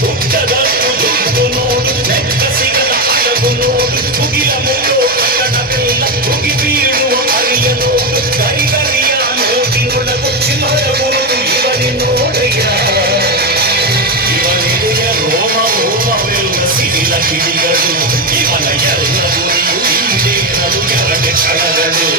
ಹುಟ್ಟದಷ್ಟು ದುಡ್ಡು ನೋಡು ಲೆಕ್ಕ ಸಿಗದ ಹಡಗು ನೋಡು ಮುಗಿಲ ಮುಳ್ಳೋ ಕಟ್ಟಡವೆಲ್ಲ ಮುಗಿ ಬೀಳುವ ಅರಿಯ ನೋಡು ಗರಿಗರಿಯ ನೋಟಿನೊಳಗು ಚಿನ್ನದ ಗುರುತು ಇವನಿ ನೋಡಯ್ಯ ಇವನಿದೆಯ ರೋಮ ರೋಮವೆಲ್ಲ ಸಿಡಿಲ ಕಿಡಿಗಳು ಇವನ ಎಲ್ಲ ಗುರಿಯು ಈಡೇರಲು ಎರಡೆ ಕ್ಷಣಗಳು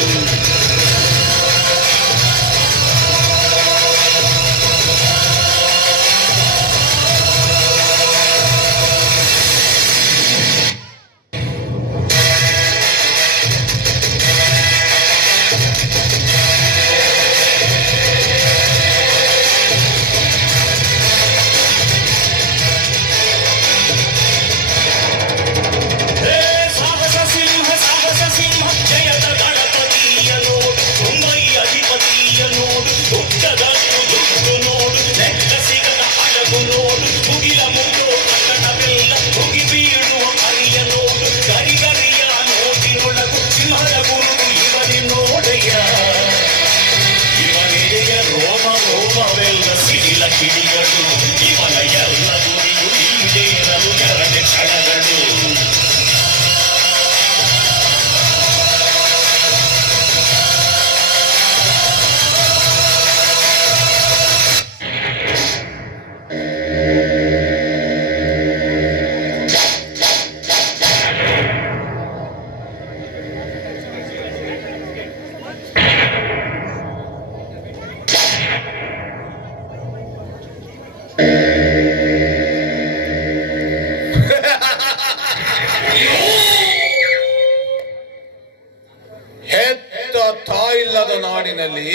ಹೆತ್ತ ತಾಯಿಲ್ಲದ ನಾಡಿನಲ್ಲಿ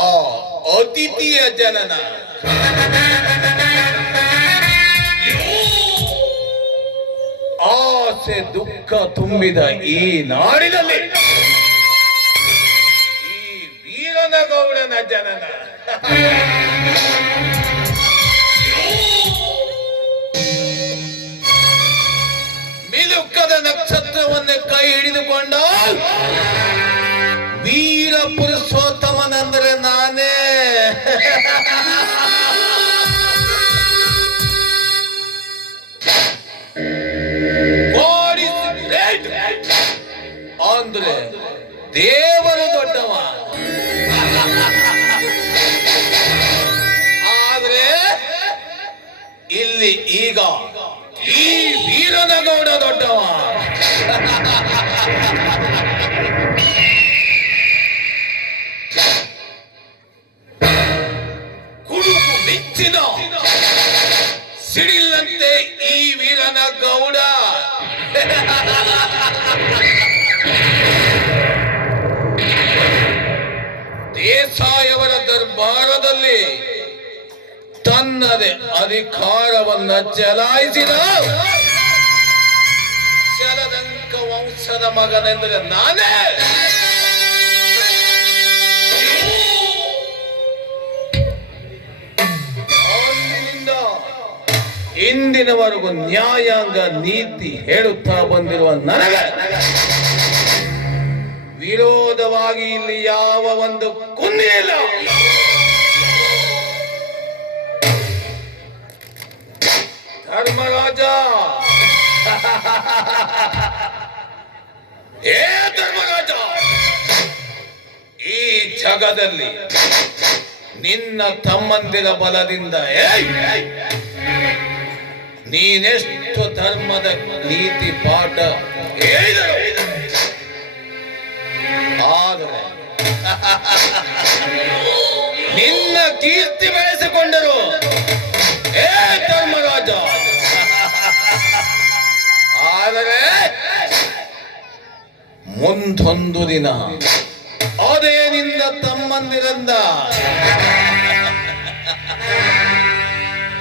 ಆ ಅತಿಥಿಯ ಜನನ ಆಸೆ ದುಃಖ ತುಂಬಿದ ಈ ನಾಡಿನಲ್ಲಿ ಈ ವೀರನಗೌಡನ ಜನನ ಮಿಲುಕದ ನಕ್ಷತ್ರವನ್ನೇ ಕೈ ಹಿಡಿದುಕೊಂಡ ವೀರ ಪುರುಷೋತ್ತಮನೆಂದರೆ ನಾನೇ. ಅಂದ್ರೆ ದೇವರು ದೊಡ್ಡವ, ಆದ್ರೆ ಇಲ್ಲಿ ಈಗ ಈ ವೀರನಗೌಡ ದೊಡ್ಡವ. ಕುಡುಕು ಮಿಂಚಿನ ಸಿಡಿಲಂತೆ ಈ ವೀರನಗೌಡ ದೇಸಾಯವರ ದರ್ಬಾರದಲ್ಲಿ ತನ್ನದೇ ಅಧಿಕಾರವನ್ನ ಚಲಾಯಿಸಿದ ಚಲದಂಕ ವಂಶದ ಮಗನೆಂದರೆ ನಾನೇ. ಅಂದಿನಿಂದ ಇಂದಿನವರೆಗೂ ನ್ಯಾಯಾಂಗ ನೀತಿ ಹೇಳುತ್ತಾ ಬಂದಿರುವ ನನಗೆ ವಿರೋಧವಾಗಿ ಇಲ್ಲಿ ಯಾವ ಒಂದು ಕುಂದಿ ಇಲ್ಲ. ಧರ್ಮರಾಜ, ಏ ಧರ್ಮರಾಜ, ಈ ಜಗದಲ್ಲಿ ನಿನ್ನ ತಮ್ಮಂದಿರ ಬಲದಿಂದ ನೀನೆಷ್ಟು ಧರ್ಮದ ನೀತಿ ಪಾಠ ಹೇಳಿದರು, ಆದರೆ ನಿನ್ನ ಕೀರ್ತಿ ಬೆಳೆಸಿಕೊಂಡರು ಏ ಧರ್ಮರಾಜ. ಆದರೆ ಮುಂದೊಂದು ದಿನ ಅದೇ ನಿನ್ನ ತಮ್ಮಂದಿರಂದ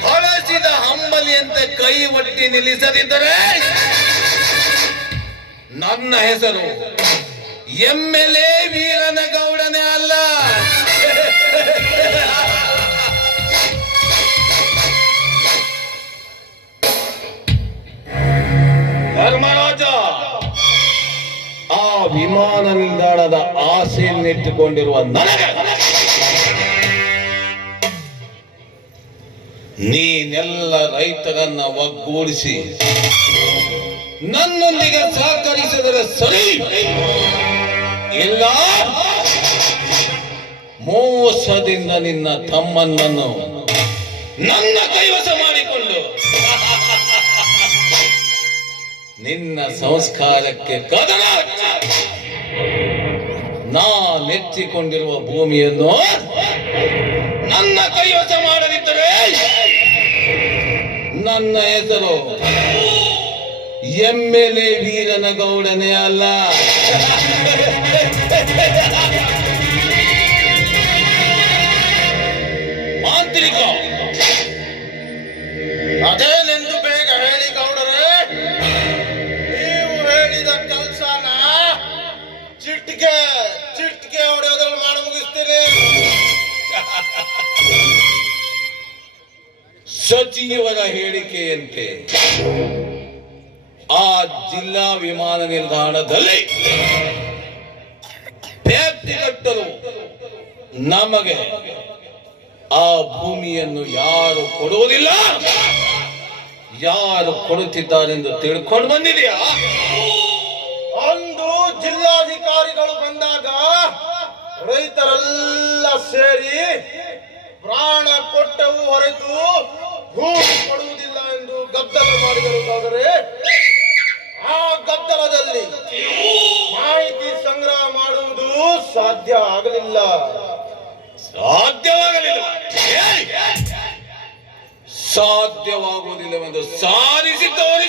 ಹಳಸಿದ ಹಂಬಲಿಯಂತೆ ಕೈ ಒಟ್ಟಿ ನಿಲ್ಲಿಸದಿದ್ದರೆ ನನ್ನ ಹೆಸರು ಎಮ್ಮೆಲೆ ವೀರನಗೌಡನೇ ಅಲ್ಲ. ಧರ್ಮರಾಜ, ಆ ವಿಮಾನ ನಿಲ್ದಾಣದ ಆಸೆಯನ್ನಿಟ್ಟುಕೊಂಡಿರುವ ನನಗೆ ನೀನೆಲ್ಲ ರೈತರನ್ನ ಒಗ್ಗೂಡಿಸಿ ನನ್ನೊಂದಿಗೆ ಸಹಕರಿಸಿದರೆ ಸರಿ, ಇಲ್ಲ ಮೋಸದಿಂದ ನಿನ್ನ ತಮ್ಮನನ್ನು ನನ್ನ ಕೈವಶ ಮಾಡಿಕೊಂಡು ನಿನ್ನ ಸಂಸ್ಕಾರಕ್ಕೆ ಕದನ ಹಚ್ಚಿ ನಾನೆತ್ತಿಕೊಂಡಿರುವ ಭೂಮಿಯನ್ನು ನನ್ನ ಕೈವಶ ಮಾಡದಿದ್ದರೆ ನನ್ನ ಹೆಸರು ಎಮ್ಮೆಲೆ ವೀರನಗೌಡನೇ ಅಲ್ಲ. ಮಾಂತ್ರಿಕ, ಅದೇನೆಂದು ಬೇಗ ಹೇಳಿ ಗೌಡರೇ. ನೀವು ಹೇಳಿದ ಕೆಲಸನ ಚಿಟ್ಕೆ ಹೊಡೆಯೋದ್ರಲ್ಲಿ ಮಾಡಿ ಮುಗಿಸ್ತೀನಿ. ಸಚಿವರ ಹೇಳಿಕೆಯಂತೆ ಆ ಜಿಲ್ಲಾ ವಿಮಾನ ನಿಲ್ದಾಣದಲ್ಲಿ ವ್ಯಕ್ತಿ ಕಟ್ಟಲು ನಮಗೆ ಆ ಭೂಮಿಯನ್ನು ಯಾರು ಕೊಡುವುದಿಲ್ಲ, ಯಾರು ಕೊಡುತ್ತಿದ್ದಾರೆಂದು ತಿಳ್ಕೊಂಡು ಬಂದಿದೆಯಾ? ಅಂದು ಜಿಲ್ಲಾಧಿಕಾರಿಗಳು ಬಂದಾಗ ರೈತರೆಲ್ಲ ಸೇರಿ ಪ್ರಾಣ ಕೊಟ್ಟವು ಹೊರತು ಭೂಮಿ ಕೊಡುವುದಿಲ್ಲ ಎಂದು ಗದ್ದಲ ಮಾಡಿದರು ಗೌಡರೇ. ಆ ಗದ್ದಲದಲ್ಲಿ ಮಾಹಿತಿ ಸಂಗ್ರಹ ಮಾಡುವುದು ಸಾಧ್ಯ ಆಗಲಿಲ್ಲ. ಸಾಧ್ಯವಾಗುವುದಿಲ್ಲವೆಂದು ಸಾಧಿಸಿ ತೋರಿಸು.